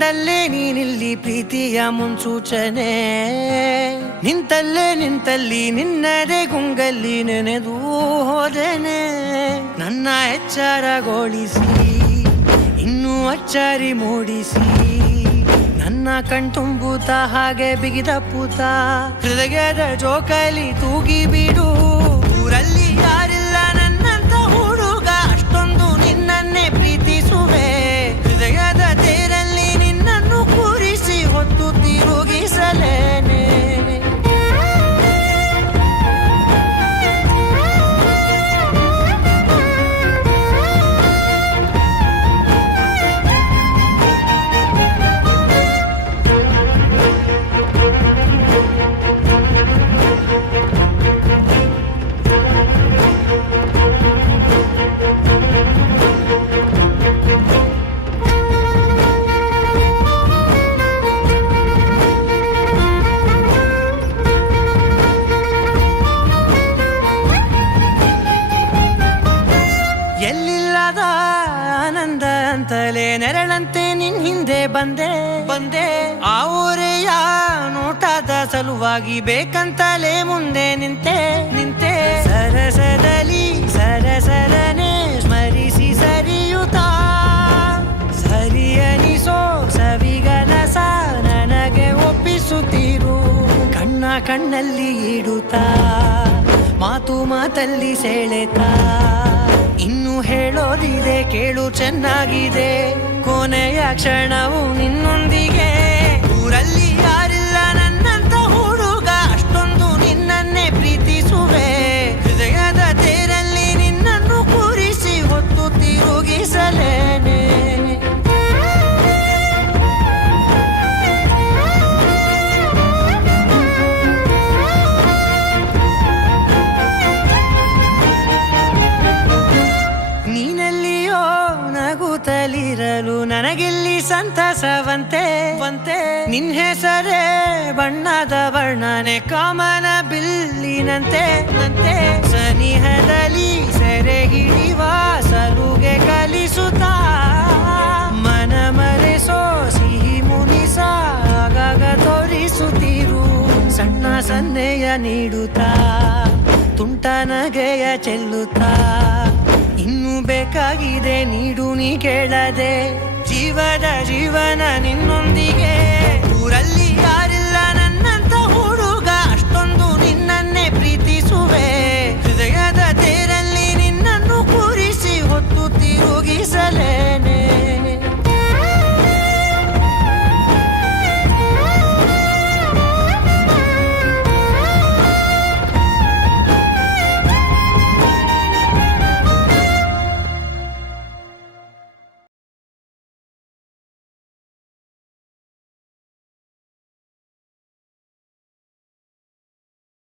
ಕಂಡಲ್ಲೇ ನೀನಿಲ್ಲಿ ಪ್ರೀತಿಯ ಮುನ್ಸೂಚನೆ, ನಿಂತಲ್ಲಿ ನಿನ್ನದೇ ಗುಂಗಲ್ಲಿ ನೆನೆದು ಹೋದೆನೆ. ನನ್ನ ಎಚ್ಚರಗೊಳಿಸಿ ಇನ್ನೂ ಅಚ್ಚರಿ ಮೂಡಿಸಿ, ನನ್ನ ಕಣ್ತುಂಬುತ್ತ ಹಾಗೆ ಬಿಗಿದ ಪೂತ ಹೃದಯದ ಜೋಕಾಲಿ ತೂಗಿ ಬಿಡು. ಊರಲ್ಲಿ ಯಾರಿಲ್ಲ ನನ್ನಂತ ಹುಡುಗ, ಅಷ್ಟೊಂದು ನಿನ್ನನ್ನೇ ಪ್ರೀತಿಸುವೆ. ಹೃದಯದ ತೇರಲ್ಲಿ ನಿನ್ನನ್ನು ಕೂರಿಸಿ ಹೊತ್ತು ತಿರುಗಿಸಲೇನೆ. ಎಲ್ಲಿಲ್ಲದ ಆನಂದ ಅಂತಲೇ ನೆರಳಂತೆ ನಿನ್ ಹಿಂದೆ ಬಂದೆ. ಆ ಊರೆಯ ನೋಟದ ಸಲುವಾಗಿ ಬೇಕಂತಲೇ ಮುಂದೆ ನಿಂತೆ. ಸರಸದಲ್ಲಿ ಸರಸರನೆ ಸ್ಮರಿಸಿ ಸರಿಯುತ್ತಾ, ಸರಿಯನಿಸೋ ಸವಿಗನಸ ನನಗೆ ಒಪ್ಪಿಸುತ್ತೀರು. ಕಣ್ಣಲ್ಲಿ ಇಡುತ್ತಾ, ಮಾತಲ್ಲಿ ಸೆಳೆತಾ, ಇನ್ನು ಹೇಳೋದಿದೆ ಕೇಳು ಚೆನ್ನಾಗಿದೆ. ಕೊನೆಯ ಕ್ಷಣವು ನಿನ್ನೊಂದಿಗೆ. ಊರಲ್ಲಿ ಯಾರಿಲ್ಲ ನನ್ನಂತ ಹುಡುಗ, ಅಷ್ಟೊಂದು ನಿನ್ನನ್ನೇ ಪ್ರೀತಿಸುವೆ. ಹೃದಯದ ತೇರಲ್ಲಿ ನಿನ್ನನ್ನು ಕೂರಿಸಿ ಹೊತ್ತು ತಿರುಗಿಸಲೇನೆ. ನೀನೆಲ್ಲಿಯೋ ನಗುತ್ತಲಿರಲು ನನಗೆಲ್ಲಿ ಸಂತಸವಂತೆ. ನಿನ್ ಹೆಸರೇ ಬಣ್ಣದ ವರ್ಣನೆ ಕಾಮನ ಬಿಲ್ಲಿನಂತೆ. ಸನಿಹದಲ್ಲಿ ಸೆರೆ ಹಿಡಿಯುವ ಸಲುಗೆ ಕಲಿಸುತ್ತಾ, ಮನ ಮರೆಸೋ ಸಿಹಿ ಮುನಿಸ ಆಗಾಗ ತೋರಿಸುತ್ತೀರು. ಸಣ್ಣ ಸನ್ನೆಯ ನೀಡುತ್ತಾ, ತುಂಟ ನಗೆಯ ಚೆಲ್ಲುತ್ತಾ, ಇನ್ನು ಬೇಕಾಗಿದೆ ನೀಡು ನೀ ಕೇಳದೆ. ಜೀವನ ನಿನ್ನು